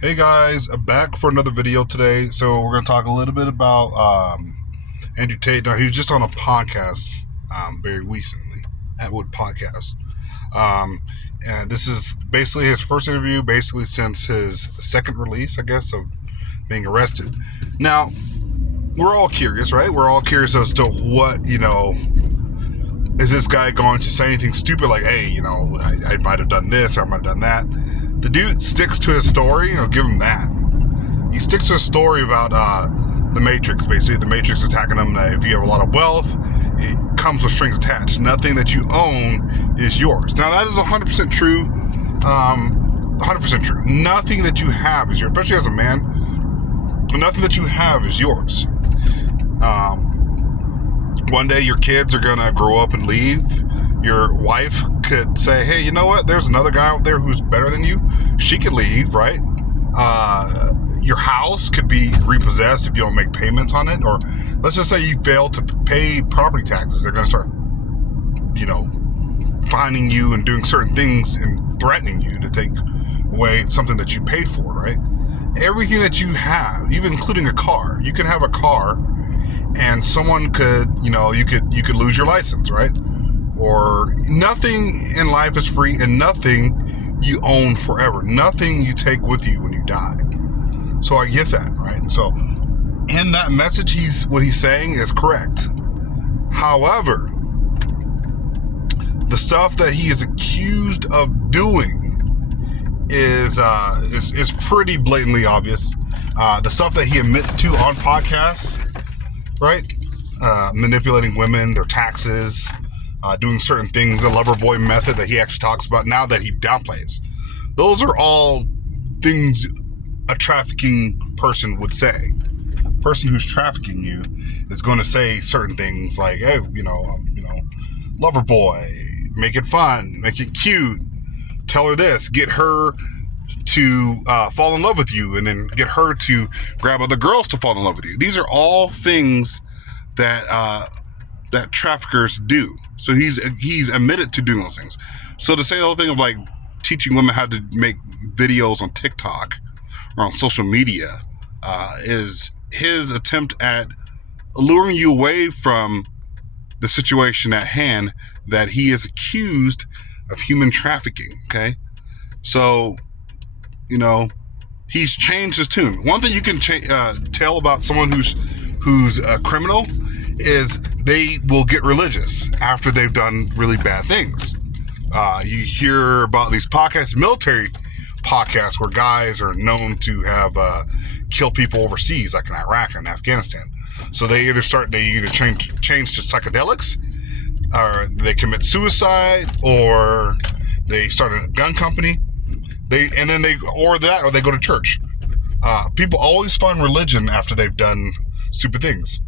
Hey guys, back for another video today. So we're going to talk a little bit about Andrew Tate. Now he was just on a podcast very recently, Atwood Podcast, and this is basically his first interview, basically since his second release, I guess, of being arrested. Now we're all curious, right? We're all curious as to what is this guy going to say anything stupid like, hey, I might have done this or I might have done that. The dude sticks to his story. I'll give him that. He sticks to a story about the Matrix. Basically, the Matrix attacking him. If you have a lot of wealth, it comes with strings attached. Nothing that you own is yours. Now, that is 100% true. 100% true. Nothing that you have is yours, especially as a man. Nothing that you have is yours. One day your kids are going to grow up and leave. Your wife could say, hey, you know what? There's another guy out there who's better than you. She could leave, right? Your house could be repossessed if you don't make payments on it. Or let's just say you fail to pay property taxes. They're going to start, finding you and doing certain things and threatening you to take away something that you paid for, right? Everything that you have, even including a car. You can have a car and someone could, you could lose your license, right? Or nothing in life is free and nothing you own forever. Nothing you take with you when you die. So I get that, right? So in that message, what he's saying is correct. However, the stuff that he is accused of doing is pretty blatantly obvious. The stuff that he admits to on podcasts, right? Manipulating women, their taxes, doing certain things, the lover boy method that he actually talks about now that he downplays. Those are all things a trafficking person would say. Person who's trafficking you is going to say certain things like, hey, lover boy, make it fun, make it cute, tell her this, get her to fall in love with you, and then get her to grab other girls to fall in love with you. These are all things that traffickers do. So he's admitted to doing those things. So to say the whole thing of like teaching women how to make videos on TikTok or on social media is his attempt at luring you away from the situation at hand that he is accused of human trafficking. Okay, so he's changed his tune. One thing you can tell about someone who's a criminal is they will get religious after they've done really bad things. You hear about these podcasts, military podcasts, where guys are known to have killed people overseas, like in Iraq and Afghanistan. So they either change to psychedelics, or they commit suicide, or they start a gun company. They go to church. People always find religion after they've done stupid things.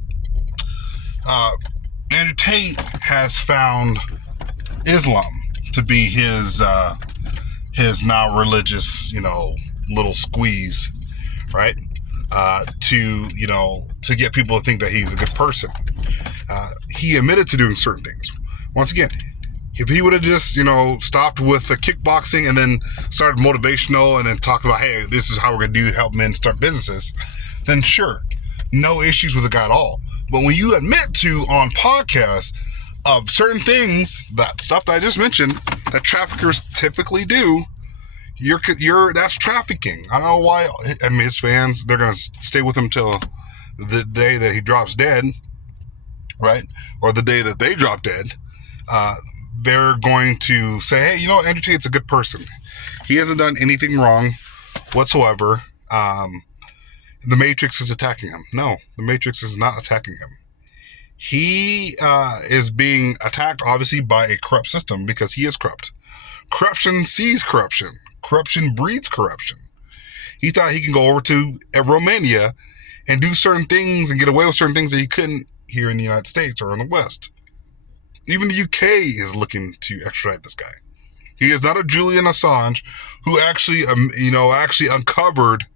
Andrew Tate has found Islam to be his now religious, little squeeze, right? To get people to think that he's a good person. He admitted to doing certain things. Once again, if he would have just, stopped with the kickboxing and then started motivational and then talked about, hey, this is how we're going to help men start businesses, then sure, no issues with the guy at all. But when you admit to on podcasts of certain things, that stuff that I just mentioned, that traffickers typically do, that's trafficking. I don't know why. I mean, his fans, they're going to stay with him till the day that he drops dead, right? Or the day that they drop dead. They're going to say, hey, Andrew Tate's a good person. He hasn't done anything wrong whatsoever. The Matrix is attacking him. No, the Matrix is not attacking him. He is being attacked, obviously, by a corrupt system because he is corrupt. Corruption sees corruption. Corruption breeds corruption. He thought he can go over to Romania and do certain things and get away with certain things that he couldn't here in the United States or in the West. Even the UK is looking to extradite this guy. He is not a Julian Assange who actually uncovered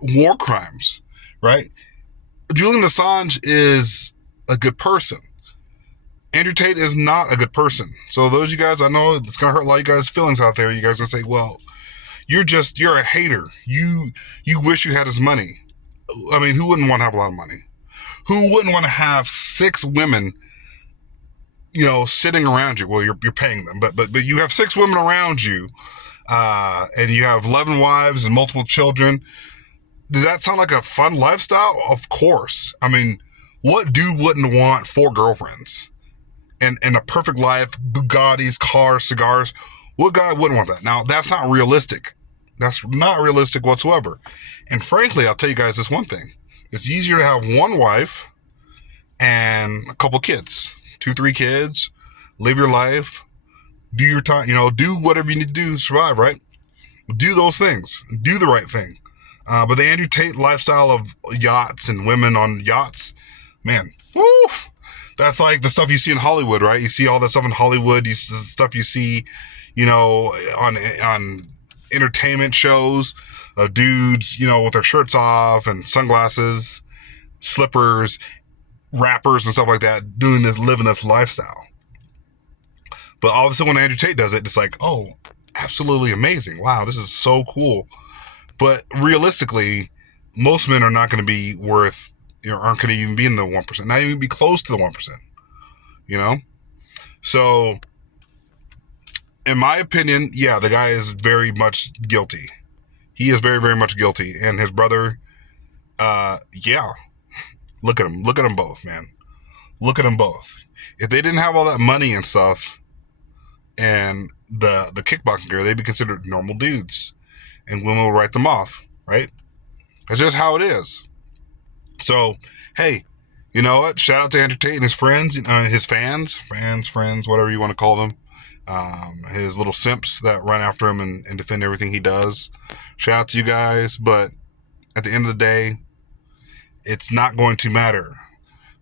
war crimes, right? Julian Assange is a good person. Andrew Tate is not a good person. So those of you guys, I know it's going to hurt a lot of you guys' feelings out there. You guys are going to say, well, You're a hater. You wish you had his money. I mean, who wouldn't want to have a lot of money? Who wouldn't want to have 6 women, sitting around you? Well, you're paying them, but you have 6 women around you, and you have 11 wives and multiple children. Does that sound like a fun lifestyle? Of course. I mean, what dude wouldn't want 4 girlfriends and a perfect life, Bugattis, cars, cigars? What guy wouldn't want that? Now, that's not realistic. That's not realistic whatsoever. And frankly, I'll tell you guys this one thing. It's easier to have one wife and a couple kids, 2, 3 kids, live your life, do your time, do whatever you need to do to survive, right? Do those things. Do the right thing. But the Andrew Tate lifestyle of yachts and women on yachts, man, woo, that's like the stuff you see in Hollywood, right? You see all that stuff in Hollywood. The stuff you see, on entertainment shows of dudes, with their shirts off and sunglasses, slippers, rappers and stuff like that, living this lifestyle. But all of a sudden when Andrew Tate does it, it's like, oh, absolutely amazing. Wow, this is so cool. But realistically, most men are not going to be worth, aren't going to even be in the 1%, not even be close to the 1%, So, in my opinion, yeah, the guy is very much guilty. He is very, very much guilty. And his brother, yeah, look at him. Look at them both, man. Look at them both. If they didn't have all that money and stuff and the kickboxing gear, they'd be considered normal dudes. And women will write them off, right? That's just how it is. So, hey, you know what? Shout out to Andrew Tate and his friends, his fans, whatever you want to call them. His little simps that run after him and defend everything he does. Shout out to you guys, but at the end of the day, it's not going to matter.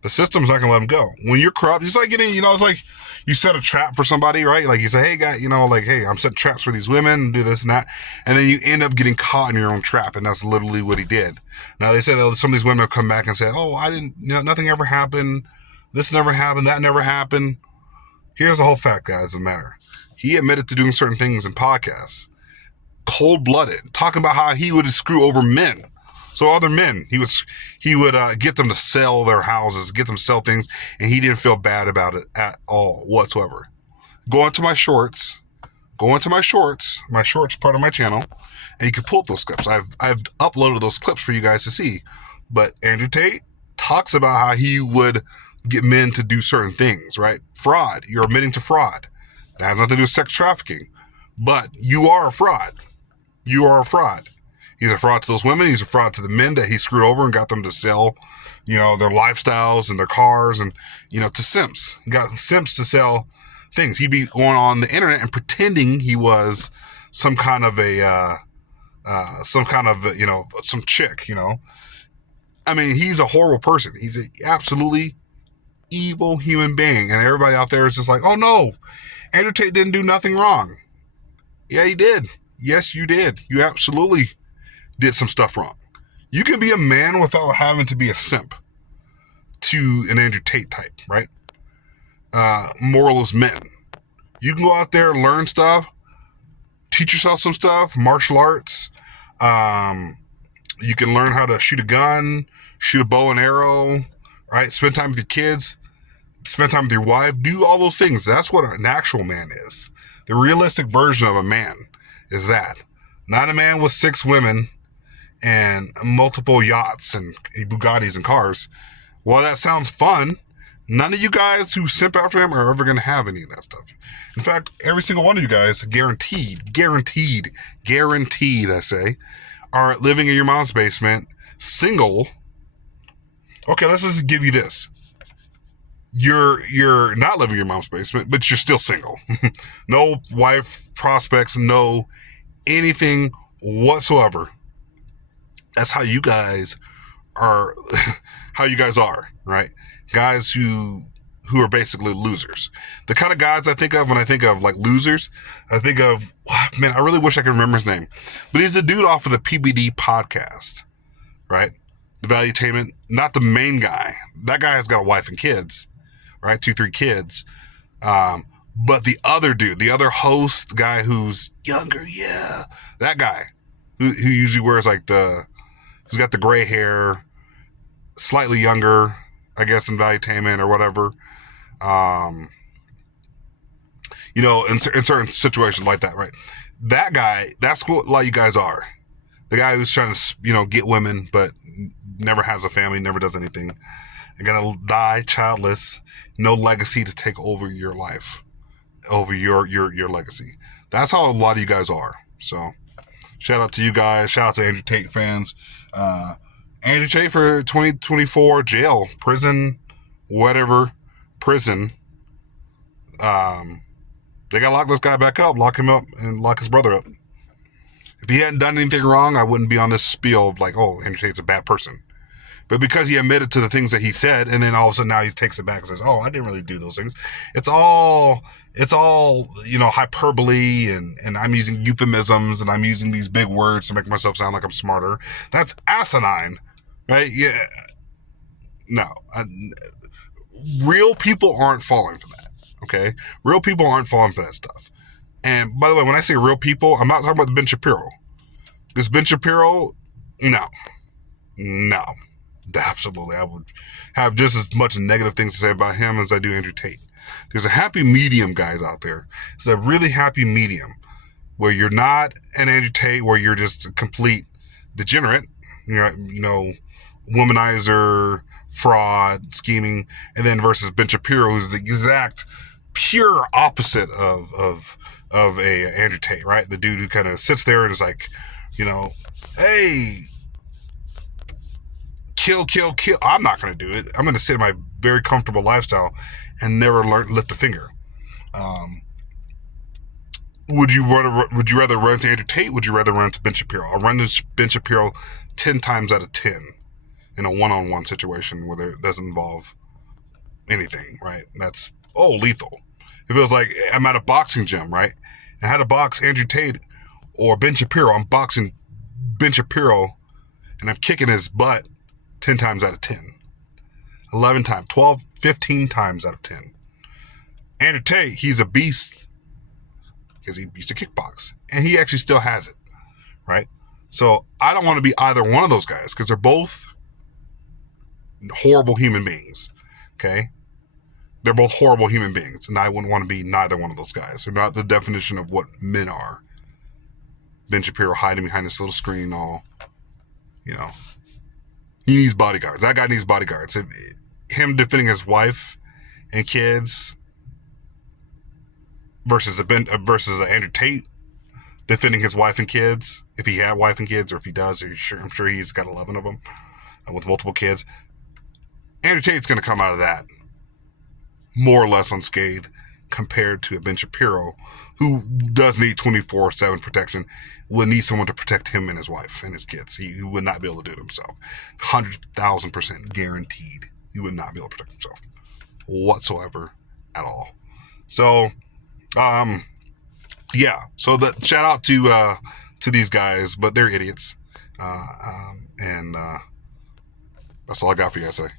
The system's not going to let him go. When you're corrupt, it's like getting, it's like you set a trap for somebody, right? Like you say, hey, guy, hey, I'm setting traps for these women, do this and that. And then you end up getting caught in your own trap. And that's literally what he did. Now, they said some of these women will come back and say, oh, I didn't, nothing ever happened. This never happened. That never happened. Here's the whole fact, guys, doesn't matter. He admitted to doing certain things in podcasts. Cold-blooded. Talking about how he would screw over men. So other men, he would get them to sell their houses, get them to sell things, and he didn't feel bad about it at all whatsoever. Go into my shorts, my shorts part of my channel, and you can pull up those clips. I've uploaded those clips for you guys to see. But Andrew Tate talks about how he would get men to do certain things, right? Fraud. You're admitting to fraud. That has nothing to do with sex trafficking. But you are a fraud. You are a fraud. He's a fraud to those women. He's a fraud to the men that he screwed over and got them to sell, their lifestyles and their cars and, to simps. He got simps to sell things. He'd be going on the internet and pretending he was some kind of some chick, I mean, he's a horrible person. He's an absolutely evil human being. And everybody out there is just like, oh no, Andrew Tate didn't do nothing wrong. Yeah, he did. Yes, you did. You absolutely did some stuff wrong. You can be a man without having to be a simp to an Andrew Tate type, right? Moralist men. You can go out there, learn stuff, teach yourself some stuff, martial arts. You can learn how to shoot a gun, shoot a bow and arrow, right? Spend time with your kids, spend time with your wife, do all those things. That's what an actual man is. The realistic version of a man is that. Not a man with 6 women and multiple yachts and Bugattis and cars. While that sounds fun, none of you guys who simp after him are ever going to have any of that stuff. In fact, every single one of you guys, guaranteed, I say, are living in your mom's basement, single. Okay, let's just give you this. You're not living in your mom's basement, but you're still single. No wife prospects, no anything whatsoever. That's how you guys are, right? Guys who are basically losers. The kind of guys I think of when I think of like losers, I think of, man, I really wish I could remember his name. But he's the dude off of the PBD podcast, right? The Valuetainment, not the main guy. That guy has got a wife and kids, right? 2, 3 kids. But the other dude, the other host, the guy who's younger, that guy who usually wears like who's got the gray hair, slightly younger, I guess, in Valuetainment or whatever. In certain situations like that, right? That guy, that's what a lot of you guys are. The guy who's trying to, get women, but never has a family, never does anything. You're gonna die childless, no legacy to take over your life, over your legacy. That's how a lot of you guys are. So, shout out to you guys. Shout out to Andrew Tate fans. Andrew Tate for 2024 jail, prison, whatever, prison. They gotta lock this guy back up, lock him up, and lock his brother up. If he hadn't done anything wrong, I wouldn't be on this spiel of like, oh, Andrew Tate's a bad person. But because he admitted to the things that he said, and then all of a sudden now he takes it back and says, oh, I didn't really do those things. It's all hyperbole, and I'm using euphemisms, and I'm using these big words to make myself sound like I'm smarter. That's asinine, right? Yeah. No. Real people aren't falling for that, okay? Real people aren't falling for that stuff. And by the way, when I say real people, I'm not talking about Ben Shapiro. This Ben Shapiro, no. Absolutely. I would have just as much negative things to say about him as I do Andrew Tate. There's a happy medium, guys, out there. It's a really happy medium where you're not an Andrew Tate, where you're just a complete degenerate, womanizer, fraud, scheming, and then versus Ben Shapiro, who's the exact pure opposite of a Andrew Tate, right? The dude who kind of sits there and is like, hey, kill. I'm not going to do it. I'm going to sit in my very comfortable lifestyle and never lift a finger. Would you rather run to Andrew Tate? Would you rather run to Ben Shapiro? I'll run to Ben Shapiro 10 times out of 10 in a one-on-one situation where it doesn't involve anything, right? That's, lethal. If it was like I'm at a boxing gym, right? And I had to box Andrew Tate or Ben Shapiro. I'm boxing Ben Shapiro and I'm kicking his butt 10 times out of 10. 11 times, 12, 15 times out of 10. Andrew Tate, he's a beast because he used to kickbox. And he actually still has it, right? So I don't want to be either one of those guys because they're both horrible human beings, okay? They're both horrible human beings, and I wouldn't want to be neither one of those guys. They're not the definition of what men are. Ben Shapiro hiding behind this little screen, he needs bodyguards. That guy needs bodyguards. Him defending his wife and kids versus Andrew Tate defending his wife and kids, if he had wife and kids, or if he does, I'm sure he's got 11 of them with multiple kids. Andrew Tate's going to come out of that more or less unscathed compared to a Ben Shapiro who does need 24/7 protection, will need someone to protect him and his wife and his kids. He would not be able to do it himself. 100,000% guaranteed he would not be able to protect himself whatsoever at all. So, so the shout out to these guys, but they're idiots. And that's all I got for you guys today.